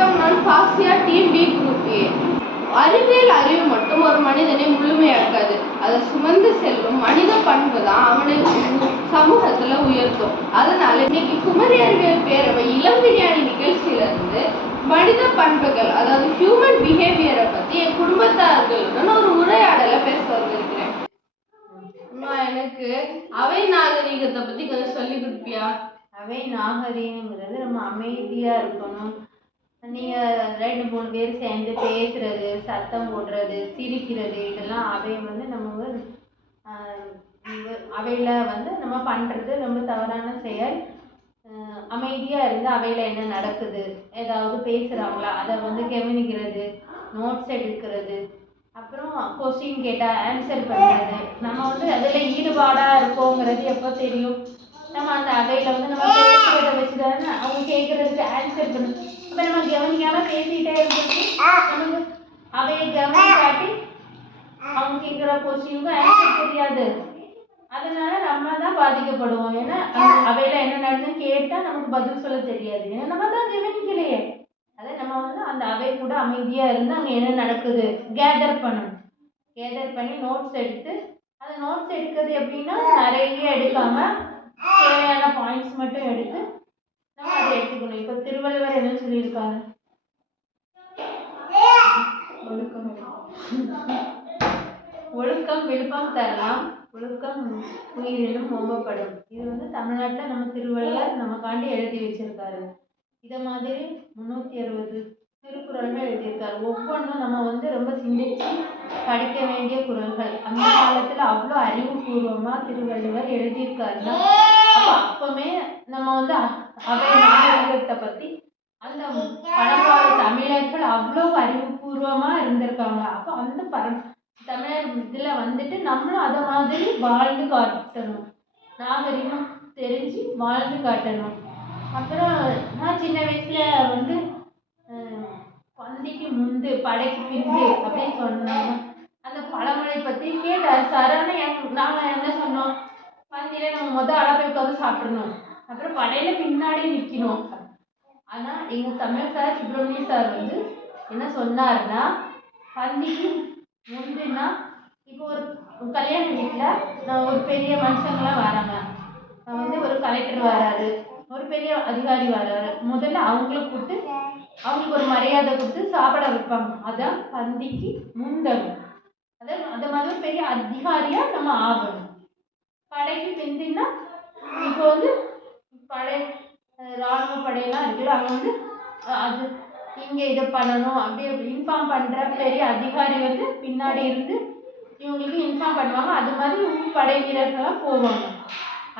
வணக்கம். நான் Fazia, team B group A. அறிவியல் அறிவு மட்டும் ஒரு மனிதனை முழுமையாக்காது. அதை சுமந்து செல்லும் மனித பண்பு தான் அவனை சமூகத்துல உயர்த்தும். அதனால இன்னைக்கு குமரி அறிவியல் பேரவை இளம் விஞ்ஞானி நிகழ்ச்சியிலிருந்து மனித பண்புகள், அதாவது ஹியூமன் பிஹேவியரை பத்தி என் குடும்பத்தார்களுடன் ஒரு உரையாடலை பேச வந்திருக்கிறேன். எனக்கு அவை நாகரீகத்தை பத்தி கொஞ்சம் சொல்லி கொடுப்பியா? அவை நாகரீகங்கிறது நம்ம அமைதியா இருக்கணும். நீங்க 2-3 பேர் சேர்ந்து பேசுறது, சத்தம் போடுறது, சிரிக்கிறது, இதெல்லாம் அவை நம்ம அவையில நம்ம பண்றது ரொம்ப தவறான செயல். அமைதியா இருந்து அவையில என்ன நடக்குது, ஏதாவது பேசுறாங்களா அதை கவனிக்கிறது, நோட்ஸ் எடுக்கிறது, அப்புறம் கொஸ்டின் கேட்டா ஆன்சர் பண்றது. நம்ம அதுல ஈடுபாடா இருக்கோங்கிறது எப்போ தெரியும்? நம்ம அந்த அவையில நம்ம பேசுறத வச்சுதானே அவங்க கேட்கறதுக்கு ஆன்சர் பண்ணணும். அப்ப நம்ம கவனிக்காம பேசிட்டே இருக்கிறது நமக்கு அவையை கவனிக்காட்டி அவங்க கேட்கிற கொஸ்டினுக்கும் ஆன்சர் தெரியாது. அதனால நம்ம தான் பாதிக்கப்படுவோம். ஏன்னா அவையில என்ன நடந்துன்னு கேட்டா நமக்கு பதில் சொல்ல தெரியாது. ஏன்னா நம்ம தான் கவனிக்கலையே. அதை நம்ம அந்த அவை கூட அமைதியா இருந்து அங்க என்ன நடக்குது கேதர் பண்ணணும். கேதர் பண்ணி நோட்ஸ் எடுத்து, அந்த நோட்ஸ் எடுக்கிறது எப்படின்னா நிறைய எடுக்காம தேவையான பாயிண்ட்ஸ் மட்டும் எடுத்து நம்ம அதை எடுத்துக்கணும். இப்போ திருவள்ளுவர் என்ன சொல்லியிருக்காரு? ஒழுக்கம் விழுப்பம் தரலாம், ஒழுக்கம் உயிரினும் ஓம்பப்படும். இது தமிழ்நாட்டில் நம்ம திருவள்ளுவர் நமக்காண்டி எழுதி வச்சிருக்காரு. இதை மாதிரி 360 திருக்குறள்கள் எழுதியிருக்காரு. ஒவ்வொன்றும் நம்ம ரொம்ப சிந்திச்சு படிக்க வேண்டிய குறள்கள். அந்த காலத்துல அவ்வளோ அறிவுபூர்வமா திருவள்ளுவர் எழுதியிருக்காருன்னா அப்பவே நம்ம அவை நாகரிகத்தை பத்தி அந்த பழங்கால தமிழர்கள் அவ்வளோ அறிவுபூர்வமா இருந்திருக்காங்க. அப்போ அந்த தமிழர் இதுல நம்மளும் அதை மாதிரி வாழ்ந்து காட்டணும். நாகரிகம் தெரிஞ்சு வாழ்ந்து காட்டணும். அப்புறம் நான் சின்ன வயசுல பந்திக்கு முந்து படைக்கு பிந்து அப்படின்னு சொன்னாங்க. அந்த பழமொழி பத்தி கேட்டாரு சார். நாங்க என்ன சொன்னோம்? பந்தியில நம்ம ஆளா போய் உட்காந்து சாப்பிடணும், அப்புறம் படையில பின்னாடி நிக்கணும். ஆனா எங்க தமிழ் சார் சுப்பிரமணிய சார் என்ன சொன்னாருன்னா, பந்திக்கு முந்துன்னா இப்போ ஒரு கல்யாண வீட்டுல ஒரு பெரிய மனுஷங்களாம் வராங்க. ஒரு கலெக்டர் வராரு, ஒரு பெரிய அதிகாரி வராரு. முதல்ல அவங்கள கூப்பிட்டு அவங்களுக்கு ஒரு மரியாதை கொடுத்து சாப்பிட வைப்பாங்க. அதான் பந்திக்கு முந்தணும். அது மாதிரி பெரிய அதிகாரியா நம்ம ஆகணும். படைக்கு பிந்தின்னா இப்போ படை ராணுவ படையெல்லாம் இருக்குது. அவங்க அது இங்கே இதை பண்ணணும் அப்படி இன்ஃபார்ம் பண்ற பெரிய அதிகாரி பின்னாடி இருந்து இவங்களுக்கு இன்ஃபார்ம் பண்ணுவாங்க. அது மாதிரி படை வீரர்கள்லாம் போவாங்க.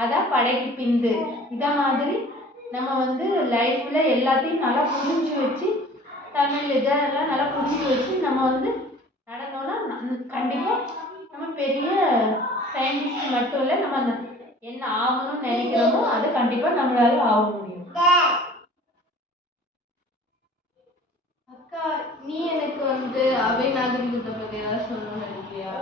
அதான் படைக்கு பிந்து. இதை மாதிரி நம்ம லைஃப்ல எல்லாத்தையும் நல்லா புரிஞ்சு வச்சு, தமிழ் இதெல்லாம் நல்லா புரிஞ்சு வச்சு நம்ம நடந்தோம்னா கண்டிப்பா நம்ம பெரிய சயின்டிஸ்ட் மட்டும் இல்லை, நம்ம என்ன ஆகணும்னு நினைக்கிறோமோ அது கண்டிப்பா நம்மளால ஆக முடியும். அக்கா, நீ எனக்கு அவை நாகரிகத்தை பத்தி ஏதாவது சொல்லணும்னு நினைக்கிறியா?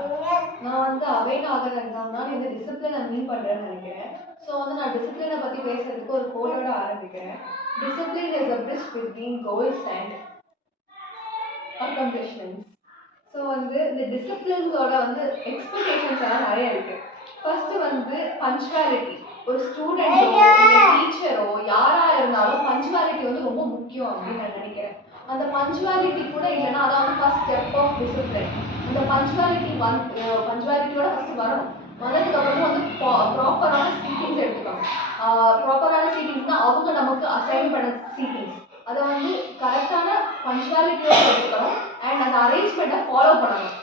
நான் அவை நாகரிகம்னா இந்த டிசிப்ளினை மீன் பண்றேன்னு நினைக்கிறேன். ஸோ நான் டிசிப்ளினை பத்தி பேசுறதுக்கு ஒரு கோட்டோட ஆரம்பிக்கிறேன். Discipline is a bridge between goals and accomplishments. So இந்த டிசிப்ளின்ஸோட எக்ஸ்பெக்டேஷன்ஸ் எல்லாம் நிறைய இருக்கு. First punctuality. ஒரு ஸ்டூடெண்டோ இல்லை டீச்சரோ யாரா இருந்தாலும் பஞ்சுவாலிட்டி ரொம்ப முக்கியம் அப்படின்னு நான் நினைக்கிறேன். அந்த பஞ்சுவாலிட்டி கூட இல்லைன்னா அதான் ஃபர்ஸ்ட் ஸ்டெப் ஆஃப் டிசிப்ளின். அந்த பஞ்சுவாலிட்டியோட ஃபர்ஸ்ட் வரணும். வந்ததுக்கு அப்புறம் ப்ராப்பரான சீட்டிங்ஸ் எடுத்துக்கணும். ப்ராப்பரான சீட்டிங்ஸ்னா அவங்க நமக்கு அசைன் பண்ண சீட்டிங்ஸ் அதை கரெக்டான பஞ்சுவாலிட்டியோட எடுத்துக்கணும். அண்ட் அந்த அரேஞ்ச்மெண்ட்டை ஃபாலோ பண்ணணும்.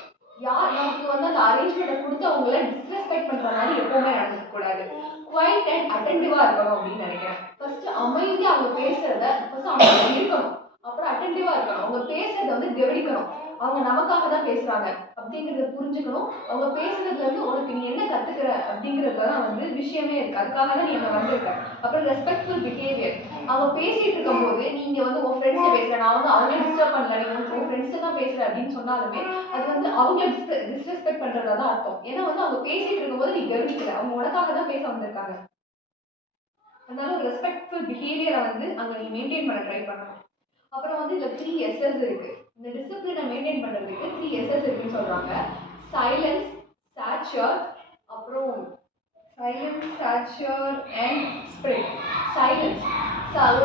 யார் நமக்கு அந்த அரேஞ்ச்மெண்ட்டை கொடுத்து அவங்கள டிஸ்ரெஸ்பெக்ட் பண்ற மாதிரி எப்பவுமே நடந்துக்கூடாது. குவைட் அண்ட் அட்டென்டிவா இருக்கணும் அப்படின்னு நினைக்கிறேன். ஃபர்ஸ்ட் அமைதியா அவங்க பேசுறத ஃபர்ஸ்ட் அவங்க இருக்கணும். அப்புறம் அட்டென்டிவா இருக்கணும். அவங்க பேசுறத கவனிக்கணும். அவங்க நமக்காக தான் பேசுறாங்க அப்படிங்கிறத புரிஞ்சுக்கணும். அவங்க பேசுறதுல உனக்கு நீ என்ன கத்துக்கிற அப்படிங்கிறதுலாம் விஷயமே இருக்கு. அதுக்காக தான் நீ அங்க வந்திருக்க. அப்புறம் ரெஸ்பெக்ட்ஃபுல் பிஹேவியர். அவங்க பேசிட்டு இருக்கும் போது நீங்க உன் ஃப்ரெண்ட்ஸ் பேசுற, நான் அவங்க டிஸ்டர்ப் பண்ணல, நீ உன் ஃப்ரெண்ட்ஸ் தான் பேசுற அப்படின்னு சொன்னாலுமே அது அவங்க டிஸ்ரெஸ்பெக்ட் பண்றதா தான் அர்த்தம். ஏன்னா அவங்க பேசிட்டு இருக்கும்போது நீ கவனிக்கல, அவங்க உனக்காக தான் பேச வந்திருக்காங்க. அதனால ஒரு ரெஸ்பெக்ட்ஃபுல் பிஹேவியரை அங்க நீ மெயின்டைன் பண்ண ட்ரை பண்ணணும். அப்புறம் வந்து இதில் 3 SS இருக்கு. இந்த டிசிப்ளினை மெயின்டைன் பண்ணுறதுக்கு 3 SS இருக்குன்னு சொல்கிறாங்க. சைலன்ஸ், ஸ்டாச்சர், அப்புறம் silence, stature and spirit. Silence,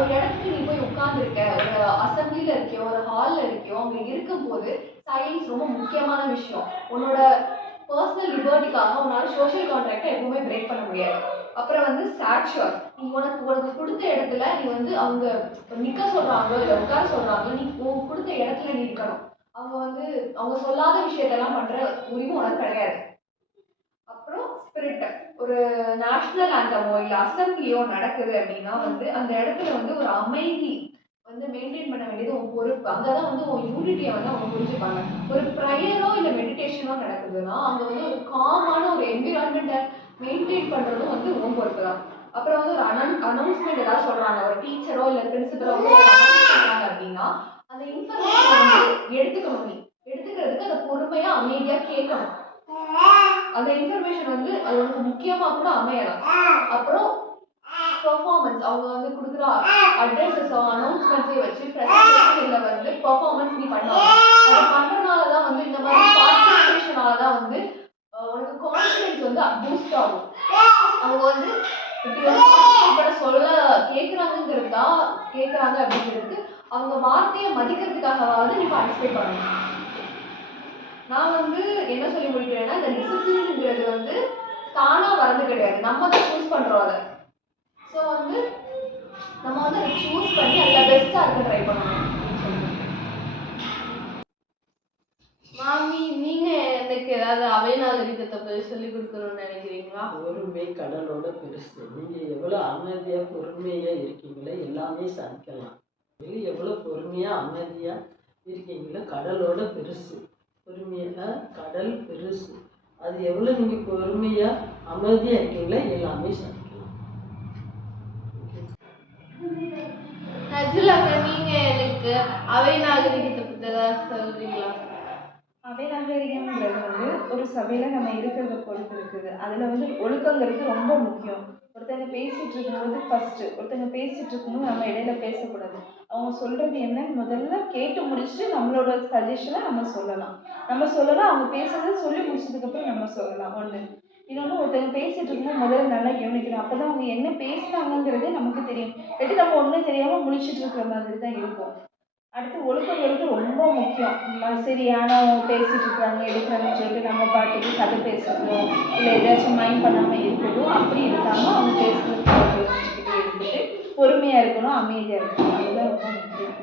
ஒரு இடத்துக்கு நீ போய் உட்காந்துருக்க, ஒரு அசம்பிளியில் இருக்கியோ, ஒரு ஹாலில் இருக்கியோ, அங்கே இருக்கும்போது சைலன்ஸ் ரொம்ப முக்கியமான விஷயம். உன்னோட பர்சனல் லிபர்ட்டிக்காக உன்னால் சோஷியல் கான்ட்ராக்டை எப்பவுமே பிரேக் பண்ண முடியாது. அப்புறம் வந்து ஸ்டாச்சர், நீ உனக்கு கொடுத்த இடத்துல நீ வந்து அவங்க நிற்க சொல்கிறாங்களோ இல்லை உட்கார சொல்கிறாங்களோ, நீ கொடுத்த இடத்துல நீ இருக்கணும். அவங்க வந்து அவங்க சொல்லாத விஷயத்தெல்லாம் பண்ணுற உரிமை உனக்கு கிடையாது. அப்புறம் ஸ்பிரிட், ஒரு நேஷனல் ஆந்தமோ இல்லை அசம்பிளியோ நடக்குது அப்படின்னா வந்து அந்த இடத்துல வந்து ஒரு அமைதி வந்து மெயின்டைன் பண்ண வேண்டியது உன் பொறுப்பு. அங்கே தான் வந்து உன் யூனிட்டியை வந்து அவங்க புரிஞ்சுப்பாங்க. ஒரு ப்ரேயரோ இல்லை மெடிடேஷனோ நடக்குதுன்னா அங்கே வந்து ஒரு காமான ஒரு என்விரான்மெண்ட்டை மெயின்டைன் பண்ணுறதும் வந்து உன் பொறுப்பு தான். அப்புறம் வந்து ஒரு அனௌன்ஸ்மெண்ட் ஏதாவது சொல்கிறாங்க, ஒரு டீச்சரோ இல்லை பிரின்சிபலோ வந்து அனௌன்ஸ் பண்ணுறாங்க அப்படின்னா அந்த இன்ஃபர்மேஷனை வந்து எடுத்துக்கணும். நீ எடுத்துக்கிறதுக்கு அதை பொறுமையாக அமைதியாக கேட்கணும். அந்த இன்ஃபர்மேஷன் வந்து அது உனக்கு முக்கியமாக கூட அமையலாம். அப்புறம் பெர்ஃபார்மன்ஸ், அவங்க வந்து கொடுக்குற அட்ரஸஸோ அனௌன்ஸ்மெண்ட்ஸையும் வச்சு ப்ரெசன்டேஷனில் வந்து பெர்ஃபார்மன்ஸ் நீ பண்ணலாம். அதை பண்ணுறதுனால தான் வந்து இந்த மாதிரி பார்ட்டிசிபேஷனால தான் வந்து உனக்கு கான்ஃபிடென்ஸ் வந்து பூஸ்ட் ஆகும். அவங்க வந்து இப்படி ஒரு பார்ட்டிசிபேட் சொல்ல கேட்குறாங்க அப்படிங்கிறதுக்கு அவங்க வார்த்தையை மதிக்கிறதுக்காகவாவது நீ பார்ட்டிசிபேட் பண்ணணும். நான் வந்து என்ன சொல்லி முடிக்கிறேன்னா, இந்த டிசிப்ளின்ங்கிறது வந்து தானாக வரது கிடையாது, நம்ம தான் சூஸ் பண்ணுறோம் அதை. ஸோ வந்து நம்ம வந்து அதை சூஸ் பண்ணி அதில் பெஸ்ட்டாக இருக்க ட்ரை பண்ணணும் அப்படின்னு சொல்லுவேன். மாமி, நீங்க எனக்கு ஏதாவது அவை நாகரிகத்தை பற்றி சொல்லி கொடுக்கணும்னு நினைக்கிறீங்களா? பொறுமை கடலோட பெருசு. நீங்க எவ்வளவு அமைதியா பொறுமையா இருக்கீங்களோ எல்லாமே சந்திக்கலாம். எவ்வளவு பொறுமையா அமைதியா இருக்கீங்களோ கடலோட பெருசு. பொறுமையா கடல் பெருசு. அது எவ்வளவு நீங்க பொறுமையா அமைதியா இருக்கீங்களோ எல்லாமே சந்திக்கலாம். நஜ்லாக்கா, நீங்க எனக்கு அவை நாகரிகத்தை பற்றி ஏதாவது சொல்றீங்களா? அவை நாகரிகம்ன்றது வந்து ஒரு சபையில் நம்ம இருக்கிறத பொறுத்து இருக்குது. அதில் வந்து ஒழுக்கங்கிறது ரொம்ப முக்கியம். ஒருத்தங்க பேசிகிட்டு இருக்கும்போது ஒருத்தங்க பேசிகிட்டு இருக்கும்போது நம்ம இடையில பேசக்கூடாது. அவங்க சொல்கிறது என்னன்னு முதல்ல கேட்டு முடிச்சுட்டு நம்மளோட சஜஷனை நம்ம சொல்லலாம். அவங்க பேசுறதை சொல்லி முடிச்சதுக்கப்புறம் நம்ம சொல்லலாம். ஒன்று. இன்னொன்று, ஒருத்தங்க பேசிகிட்டு இருக்கும்போது முதல்ல நல்லா கவனிக்கணும். அப்போ தான் அவங்க என்ன பேசுனாங்கிறதே நமக்கு தெரியும். இல்லாட்டி நம்ம ஒன்றும் தெரியாமல் முடிச்சுட்டு இருக்கிற மாதிரி தான் இருக்கும். அடுத்து ஒழுக்கங்கிறது ரொம்ப முக்கியம். சரியான பேசிகிட்டு இருக்கிறாங்க எடுக்கிறாங்கன்னு சொல்லிட்டு நம்ம பாட்டுக்கு கதை பேசுறதோ இல்லை ஏதாச்சும் மைண்ட் பண்ணாமல் இருக்கிறதோ அப்படி இருக்காமல் அவங்க பேசுகிறதுக்கு வச்சுக்கிட்டே இருந்துட்டு பொறுமையாக இருக்கணும், அமைதியாக இருக்கணும். அதுதான் ரொம்ப முக்கியம்.